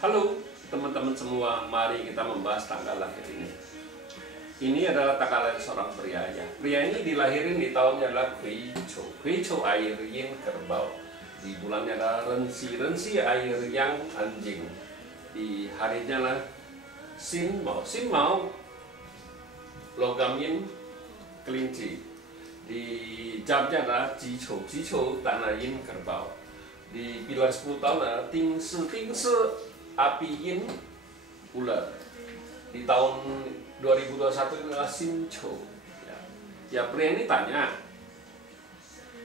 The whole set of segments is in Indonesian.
Halo teman-teman semua, mari kita membahas tanggal lahir ini. Ini adalah tanggal lahir seorang pria ya. Pria ini dilahirin di tahunnya adalah Kui Chou. Kui Chou air yin kerbau. Di bulannya adalah Rensi. Rensi air yang anjing. Di harinya lah Sin Mao. Sin Mao logam yin kelinci. Di jamnya adalah Ji Chou. Ji Chou tanah yin kerbau. Di pilar 10 tahun adalah Ting Se. Ting Se api yin ular. Di tahun 2021 itu adalah Sin Chou. Ya, pria ini tanya,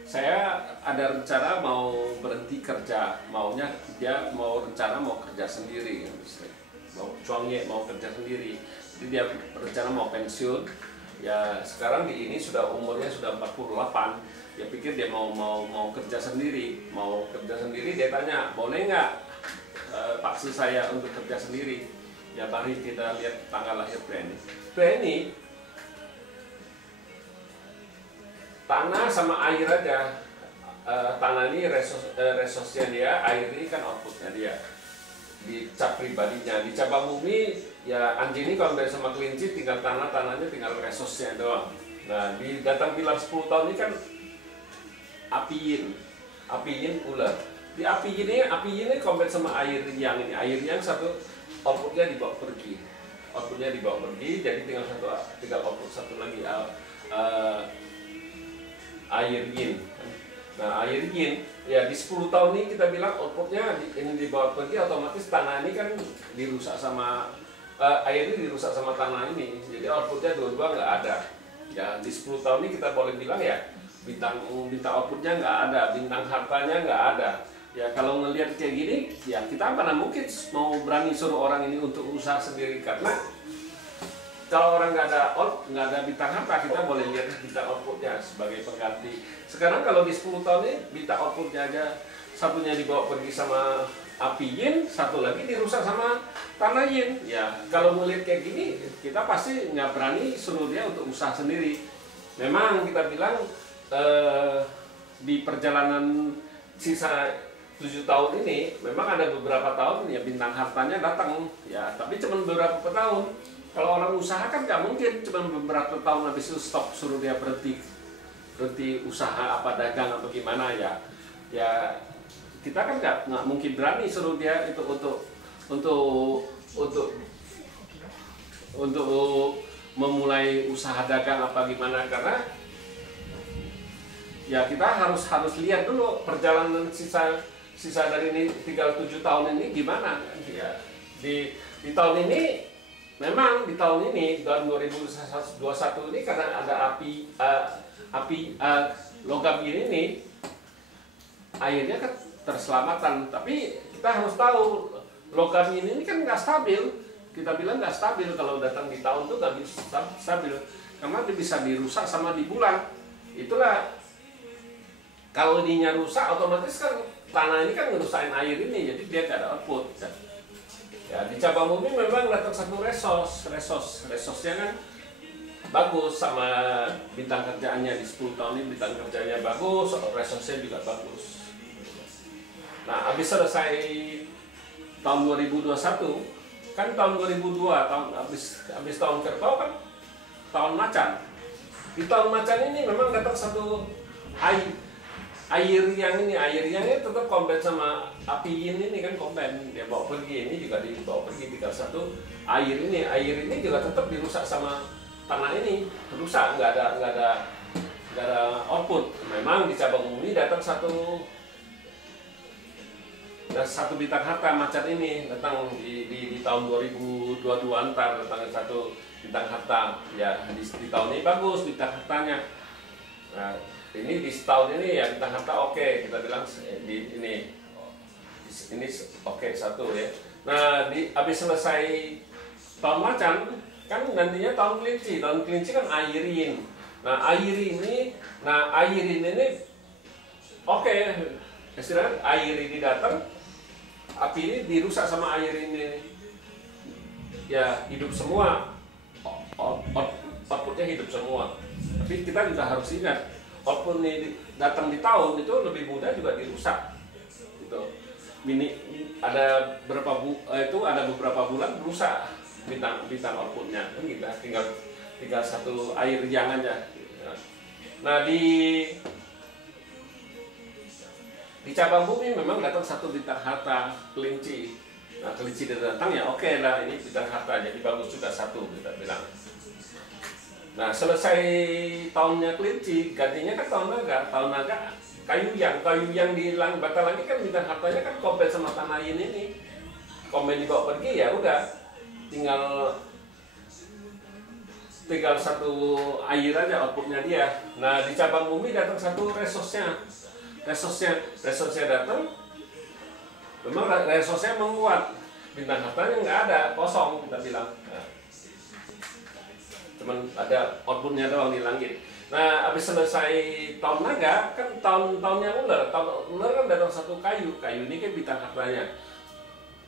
saya ada rencana mau berhenti kerja, dia mau rencana mau kerja sendiri, mau cuangnya mau kerja sendiri. Jadi dia rencana mau pensiun. Ya sekarang ini sudah umurnya sudah 48. Dia pikir dia mau kerja sendiri, dia tanya boleh nggak paksa saya untuk kerja sendiri. Ya mari kita lihat tanggal lahir pria ini. Pria ini tanah sama air aja. Tanah ini resosnya dia, air ini kan outputnya dia. Di cap pribadinya, di cabang bumi ya anjing ini kalau dari sama kelinci tinggal tanahnya tinggal resosnya doang. Nah di datang pilar 10 tahun ini kan api yin ular. Di api yin ini kompet sama air yang ini. Air yang satu outputnya dibawa pergi. Jadi tinggal output satu lagi air yin. Nah air yin ya di 10 tahun ini kita bilang outputnya ini dibawa pergi, otomatis tanah ini kan dirusak sama air ini dirusak sama tanah ini. Jadi outputnya dua-dua nggak ada. Ya di 10 tahun ini kita boleh bilang ya bintang outputnya nggak ada, bintang hartanya nggak ada. Ya kalau ngelihat kayak gini, ya kita mana mungkin mau berani suruh orang ini untuk usaha sendiri, karena kalau orang nggak ada bintang harta, kita boleh lihat bintang outputnya sebagai pengganti. Sekarang kalau di 10 tahun ini bintang outputnya aja satunya dibawa pergi sama api yin, satu lagi dirusak sama tanah yin. Ya kalau melihat kayak gini, kita pasti nggak berani suruh dia untuk usaha sendiri. Memang kita bilang di perjalanan sisa 7 tahun ini memang ada beberapa tahun ya bintang hartanya datang ya, tapi cuma beberapa tahun. Kalau orang usaha kan nggak mungkin cuma beberapa tahun habis itu stop, suruh dia berhenti usaha apa dagang atau gimana ya. Ya kita kan nggak mungkin berani suruh dia itu untuk memulai usaha dagang apa gimana, karena ya kita harus lihat dulu perjalanan sisa dari ini tinggal 7 tahun ini gimana kan ya. Di tahun ini memang di tahun 2021 ini karena ada api logam ini airnya kan terselamatan, tapi kita harus tahu logam ini kan nggak stabil. Kita bilang nggak stabil, kalau datang di tahun itu nggak bisa stabil karena dia bisa dirusak sama di bulan. Itulah kalau ininya rusak, otomatis kan tanah ini kan ngerusain air ini, jadi dia nggak ada output. Ya di cabang bumi memang datang satu resosnya kan bagus, sama bintang kerjaannya di 10 tahun ini bintang kerjanya bagus, resosnya juga bagus. Nah habis selesai tahun 2021 kan tahun 2002 habis tahun kerbau kan tahun macan. Di tahun macan ini memang datang satu air yang ini tetap kombin sama api yin ini kan kombin, dia bawa pergi, ini juga dibawa pergi. Tinggal satu air ini juga tetap dirusak sama tanah ini, rusak, nggak ada output. Memang di cabang bumi datang satu bintang harta macan ini datang di tahun 2022 antar datang satu bintang harta ya. Di tahun ini bagus bintang hartanya. Nah, ini di setahun ini ya bintang harta oke, kita bilang ini oke satu ya. Nah habis selesai tahun macan kan nantinya tahun kelinci kan air yin. Nah air ini oke, istilahnya air ini datang, api ini dirusak sama air ini ya, hidup semua, outputnya hidup semua. Tapi kita juga harus ingat output ini datang di tahun itu lebih mudah juga dirusak gitu. ada ada beberapa bulan rusak bintang outputnya kan, kita tinggal satu air yang aja. Nah di cabang bumi memang datang satu bintang harta kelinci. Nah kelinci datang ya oke lah, ini bintang harta jadi bagus juga satu kita bilang. Nah selesai tahunnya kelinci, gantinya kan tahun naga kayu yang di bata lagi kan bintang hartanya kan kompet sama tanah ini komen dibawa pergi ya udah tinggal satu air aja outputnya dia. Nah di cabang bumi datang satu resosnya datang, memang resosnya menguat, bintang hartanya nggak ada, kosong kita bilang. Nah, cuman ada outputnya doang di langit. Nah habis selesai tahun naga kan tahunnya ular kan datang satu kayu ini kan bintang hartanya.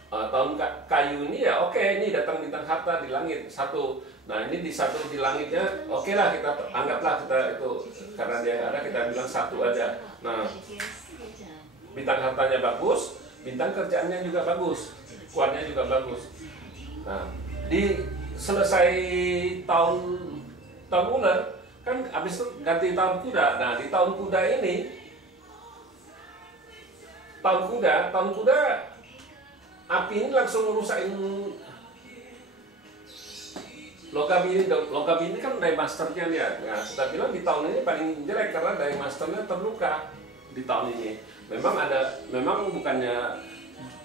Tahun kayu ini ya oke, ini datang bintang harta di langit satu. Nah ini di langitnya oke lah, kita anggaplah kita itu karena dia ada, kita bilang satu aja. Nah bintang hartanya bagus, bintang kerjaannya juga bagus, kuatnya juga bagus. Nah di selesai tahun ular kan habis itu ganti tahun kuda. Nah di tahun kuda ini tahun kuda api ini langsung merusakin logam ini kan diemasternya dia. Nah, kita bilang di tahun ini paling jelek karena diemasternya terluka di tahun ini. Memang bukannya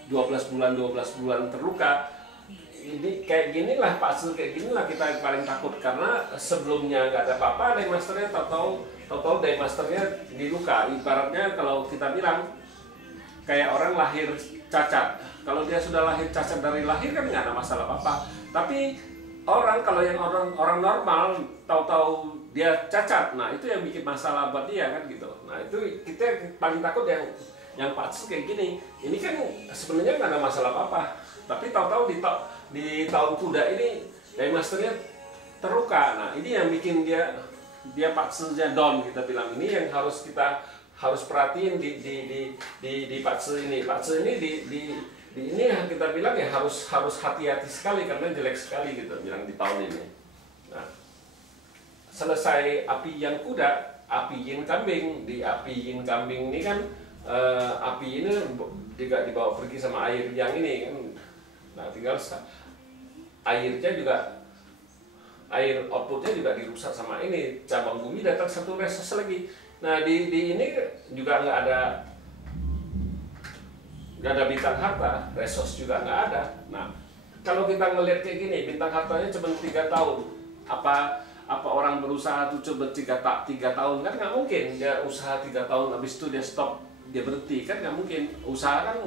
12 bulan terluka. Ini kayak ginilah Pak, kayak ginilah kita paling takut karena sebelumnya nggak ada apa-apa, diemasternya tahu diemasternya diluka. Ibaratnya kalau kita bilang kayak orang lahir cacat. Kalau dia sudah lahir cacat dari lahir kan nggak ada masalah apa-apa. Tapi kalau yang orang normal tahu-tahu dia cacat, nah itu yang bikin masalah buat dia kan gitu. Nah itu kita paling takut yang patsu kayak gini. Ini kan sebenarnya nggak ada masalah apa-apa. Tapi tahu-tahu di tahun kuda ini diemasternya terluka. Nah ini yang bikin dia patsunya down, kita bilang. Ini yang kita harus perhatiin di patsu ini. Patsu ini ini yang kita bilang ya harus hati-hati sekali karena jelek sekali gitu bilang di tahun ini. Nah, selesai api yang kuda, api yin kambing. Di api yin kambing ini kan api ini juga dibawa pergi sama air yang ini kan. Nah tinggal airnya juga, air outputnya juga dirusak sama ini. Cabang bumi datang satu reses lagi. Nah di ini juga nggak ada bintang harta, resos juga nggak ada. Nah kalau kita ngelihat kayak gini, bintang hartanya cuma 3 tahun. Apa orang berusaha tuh coba 3 tahun kan nggak mungkin. Dia usaha 3 tahun, habis itu dia stop, dia berhenti kan nggak mungkin. Usaha kan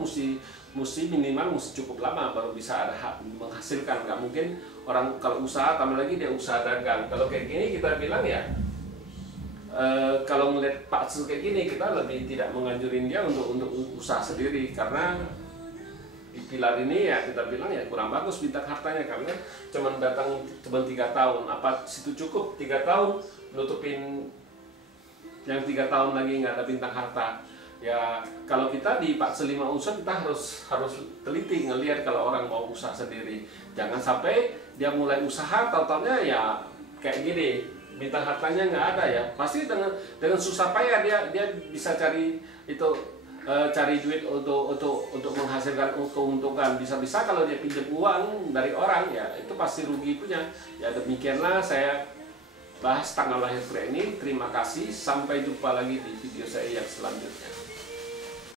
mesti minimal cukup lama baru bisa ada menghasilkan. Nggak mungkin orang kalau usaha tambah lagi dia usaha dagang. Kalau kayak gini kita bilang ya. Kalau melihat Pak Tsu kayak gini, kita lebih tidak menganjurin dia untuk usaha sendiri karena di pilar ini ya kita bilang ya kurang bagus bintang hartanya karena cuma 3 tahun. Apa situ cukup 3 tahun nutupin yang 3 tahun lagi nggak ada bintang harta? Ya kalau kita di Pak Tsu 5 unsur kita harus teliti ngelihat kalau orang mau usaha sendiri. Jangan sampai dia mulai usaha tahu-taunya ya kayak gini. Bintang hartanya nggak ada ya, pasti dengan susah payah dia bisa cari duit untuk menghasilkan keuntungan. Bisa kalau dia pinjam uang dari orang ya itu pasti rugi punya. Ya demikianlah saya bahas tanggal lahir pria ini. Terima kasih, sampai jumpa lagi di video saya yang selanjutnya.